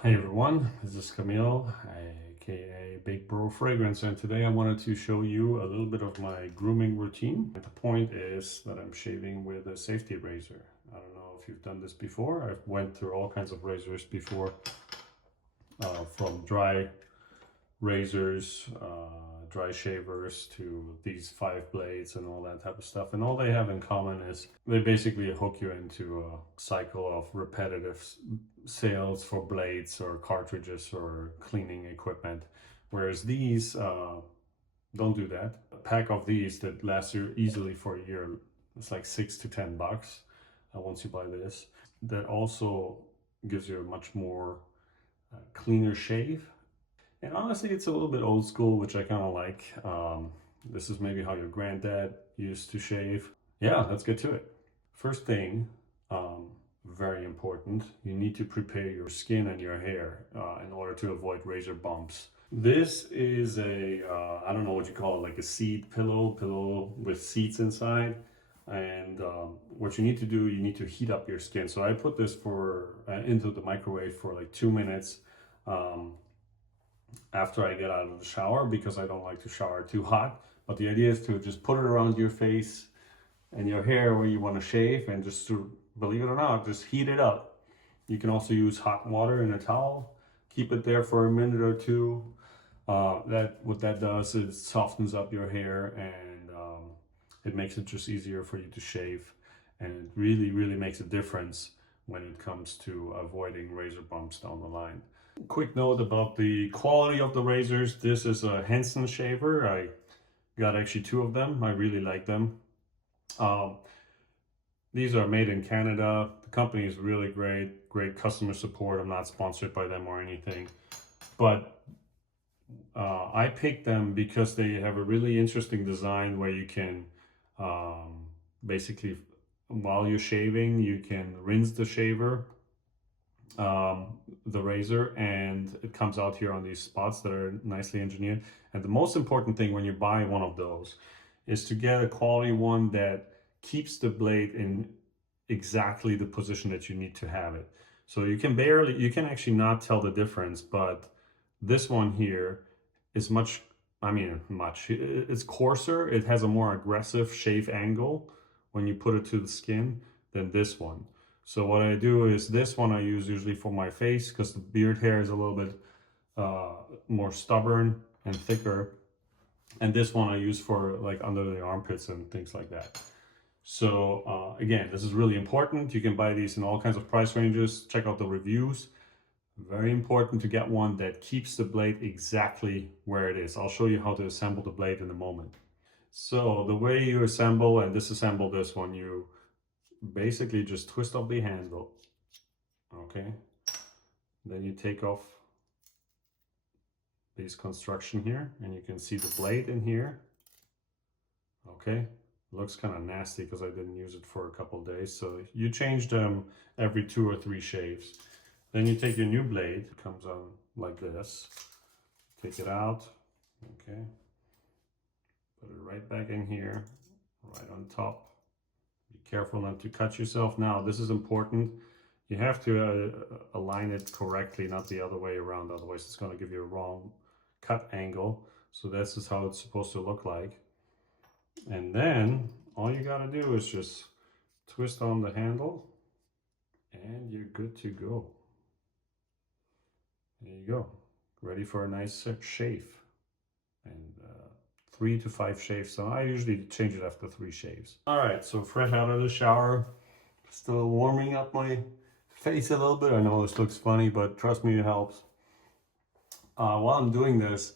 Hey everyone, this is Camille, aka Big Bro Fragrance, and today I wanted to show you a little bit of my grooming routine. The point is that I'm shaving with a safety razor. I don't know if you've done this before. I've went through all kinds of razors before, from dry razors, dry shavers to these 5 blades and all that type of stuff. And all they have in common is they basically hook you into a cycle of repetitive sales for blades or cartridges or cleaning equipment. Whereas these don't do that. A pack of these that lasts you easily for a year, it's like $6 to $10 once you buy this. That also gives you a much more cleaner shave. And honestly, it's a little bit old school, which I kind of like. This is maybe how your granddad used to shave. Yeah, let's get to it. First thing, very important, you need to prepare your skin and your hair in order to avoid razor bumps. This is a, I don't know what you call it, like a seat pillow with seats inside. And what you need to do, you need to heat up your skin. So I put this into the microwave for like 2 minutes. After I get out of the shower, because I don't like to shower too hot. But the idea is to just put it around your face and your hair where you want to shave, and just to, believe it or not, just heat it up. You can also use hot water in a towel, keep it there for a minute or two. What that does is it softens up your hair, and it makes it just easier for you to shave, and it really makes a difference when it comes to avoiding razor bumps down the line. Quick note about the quality of the razors. This is a Henson shaver. I got actually 2 of them. I really like them. These are made in Canada. The company is really great customer support. I'm not sponsored by them or anything, but I picked them because they have a really interesting design where you can basically, while you're shaving, you can rinse the shaver, the razor, and it comes out here on these spots that are nicely engineered. And the most important thing when you buy one of those is to get a quality one that keeps the blade in exactly the position that you need to have it. So you can actually not tell the difference, but this one here is it's coarser. It has a more aggressive shave angle when you put it to the skin than this one. So what I do is, this one I use usually for my face because the beard hair is a little bit more stubborn and thicker. And this one I use for like under the armpits and things like that. So again, this is really important. You can buy these in all kinds of price ranges. Check out the reviews. Very important to get one that keeps the blade exactly where it is. I'll show you how to assemble the blade in a moment. So the way you assemble and disassemble this one, you basically just twist off the handle, okay? Then you take off this construction here, and you can see the blade in here, okay? It looks kind of nasty because I didn't use it for a couple days, so you change them every 2 or 3 shaves. Then you take your new blade, it comes on like this, take it out, okay? Put it right back in here, right on top. Be careful not to cut yourself. Now, this is important. You have to align it correctly, not the other way around. Otherwise, it's going to give you a wrong cut angle. So this is how it's supposed to look like. And then all you got to do is just twist on the handle, and you're good to go. There you go. Ready for a nice shave. And 3 to 5 shaves. So I usually change it after 3 shaves. All right, so fresh out of the shower, still warming up my face a little bit. I know this looks funny, but trust me, it helps. While I'm doing this,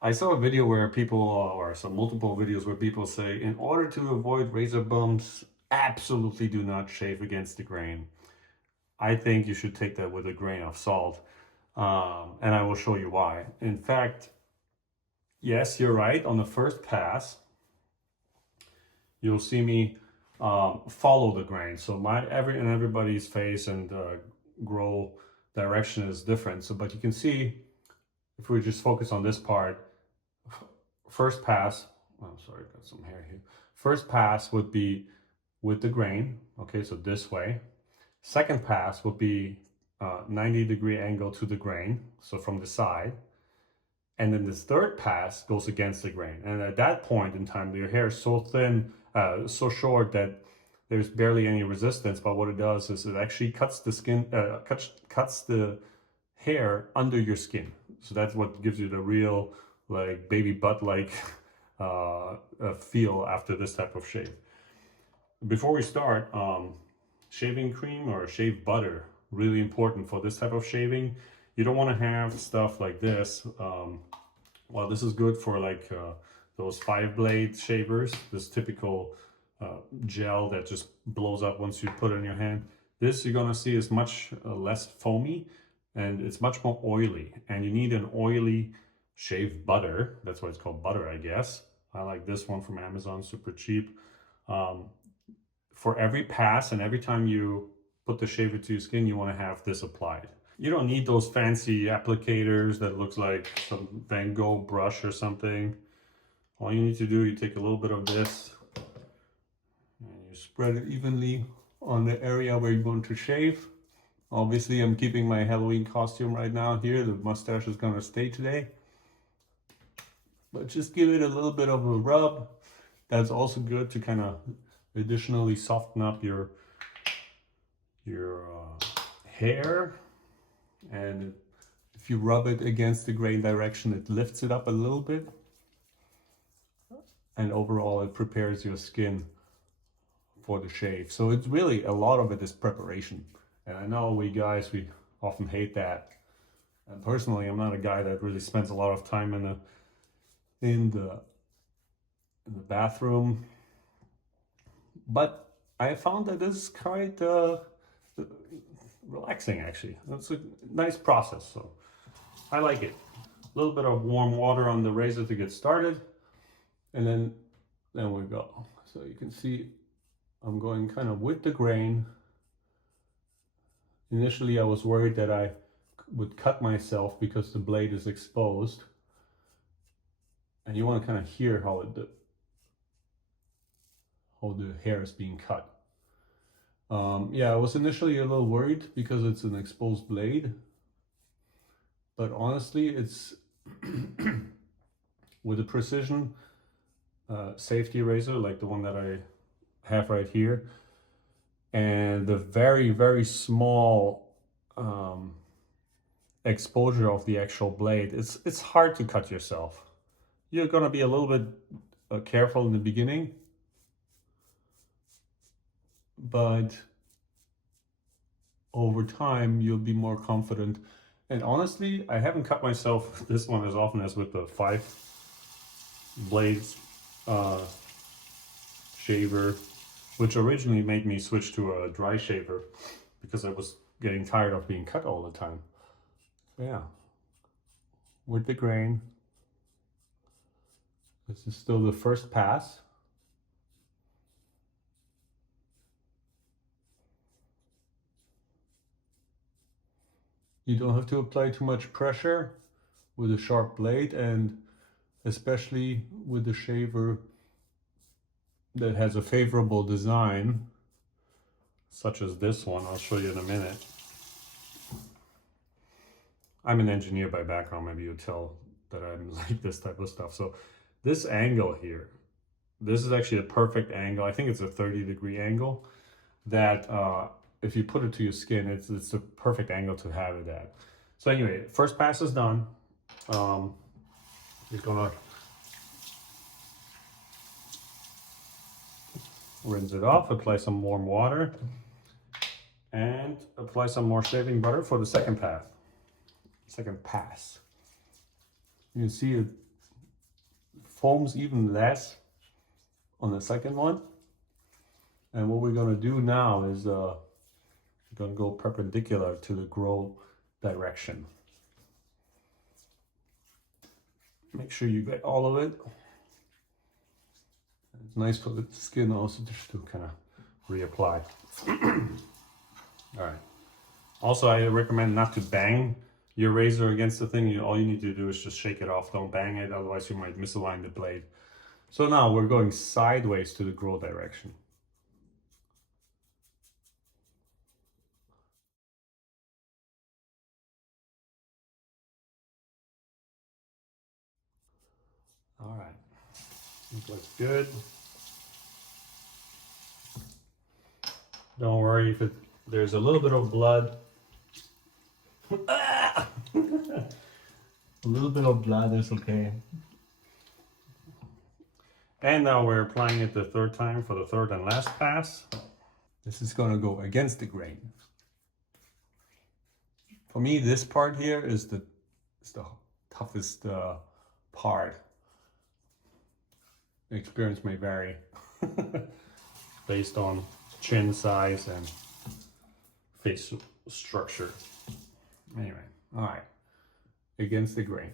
I saw a video where people, or some multiple videos where people say, in order to avoid razor bumps, absolutely do not shave against the grain. I think you should take that with a grain of salt. And I will show you why. In fact, yes, you're right. On the first pass, you'll see me follow the grain. So everybody's face and grow direction is different. So, but you can see, if we just focus on this part, first pass. I'm sorry, got some hair here. First pass would be with the grain. Okay, so this way. Second pass would be 90-degree angle to the grain, so from the side. And then this third pass goes against the grain. And at that point in time, your hair is so thin, so short that there's barely any resistance. But what it does is it actually cuts the skin, cuts the hair under your skin. So that's what gives you the real like baby butt like feel after this type of shave. Before we start, shaving cream or shave butter, really important for this type of shaving. You don't want to have stuff like this. Well, this is good for like those 5-blade shavers, this typical gel that just blows up once you put it in your hand. This you're gonna see is much less foamy and it's much more oily, and you need an oily shave butter. That's why it's called butter, I guess. I like this one from Amazon, super cheap. For every pass and every time you put the shaver to your skin, you want to have this applied. You don't need those fancy applicators that looks like some Van Gogh brush or something. All you need to do, you take a little bit of this and you spread it evenly on the area where you're going to shave. Obviously, I'm keeping my Halloween costume right now here. The mustache is going to stay today. But just give it a little bit of a rub. That's also good to kind of additionally soften up your hair. And if you rub it against the grain direction, it lifts it up a little bit. And overall, it prepares your skin for the shave. So it's really, a lot of it is preparation. And I know we guys, we often hate that. And personally, I'm not a guy that really spends a lot of time in the bathroom. But I found that this is quite relaxing, actually. It's a nice process, so I like it. A little bit of warm water on the razor to get started, and then we go. So you can see I'm going kind of with the grain. Initially, I was worried that I would cut myself because the blade is exposed, and you want to kind of hear how the hair is being cut. Yeah, I was initially a little worried because it's an exposed blade, but honestly, it's with a precision safety razor like the one that I have right here, and the very, very small exposure of the actual blade, it's hard to cut yourself. You're gonna be a little bit careful in the beginning, but over time you'll be more confident. And honestly, I haven't cut myself this one as often as with the 5 blades shaver, which originally made me switch to a dry shaver because I was getting tired of being cut all the time. So yeah, with the grain, this is still the first pass. You don't have to apply too much pressure with a sharp blade, and especially with the shaver that has a favorable design, such as this one. I'll show you in a minute. I'm an engineer by background, maybe you'll tell that I'm like this type of stuff. So this angle here, this is actually a perfect angle. I think it's a 30-degree angle that if you put it to your skin, it's a perfect angle to have it at. So anyway, first pass is done. You're gonna rinse it off, apply some warm water, and apply some more shaving butter for the second pass. You can see it foams even less on the second one. And what we're gonna do now is we're gonna go perpendicular to the grow direction. Make sure you get all of it. It's nice for the skin also just to kind of reapply. All right. Also, I recommend not to bang your razor against the thing. All you need to do is just shake it off. Don't bang it, otherwise you might misalign the blade. So now we're going sideways to the grow direction. All right, it looks good. Don't worry if there's a little bit of blood. A little bit of blood is okay. And now we're applying it the third time for the third and last pass. This is going to go against the grain. For me, this part here is the toughest part. The experience may vary based on chin size and face structure. Anyway, all right, against the grain.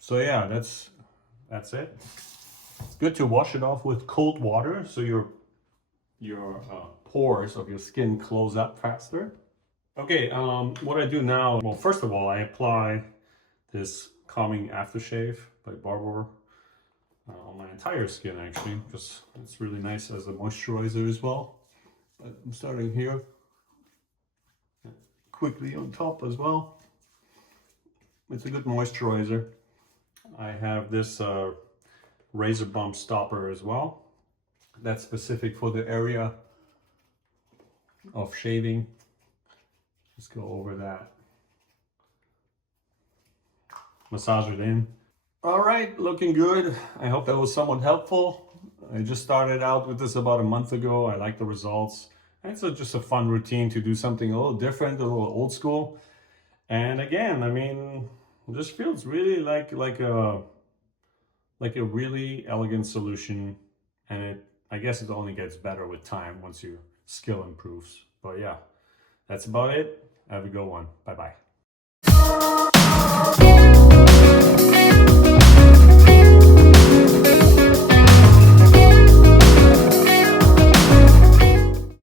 So yeah, that's it. It's good to wash it off with cold water so your pores of your skin close up faster. Okay, what I do now, well, first of all, I apply this calming aftershave by Barbour on my entire skin actually, because it's really nice as a moisturizer as well. But I'm starting here, quickly on top as well. It's a good moisturizer. I have this razor bump stopper as well. That's specific for the area of shaving. Just go over that. Massage it in. All right, looking good. I hope that was somewhat helpful. I just started out with this about a month ago. I like the results. It's just a fun routine to do something a little different, a little old school. And again, I mean, this feels really like a really elegant solution. And I guess it only gets better with time once your skill improves. But yeah, that's about it. Have a good one. Bye-bye.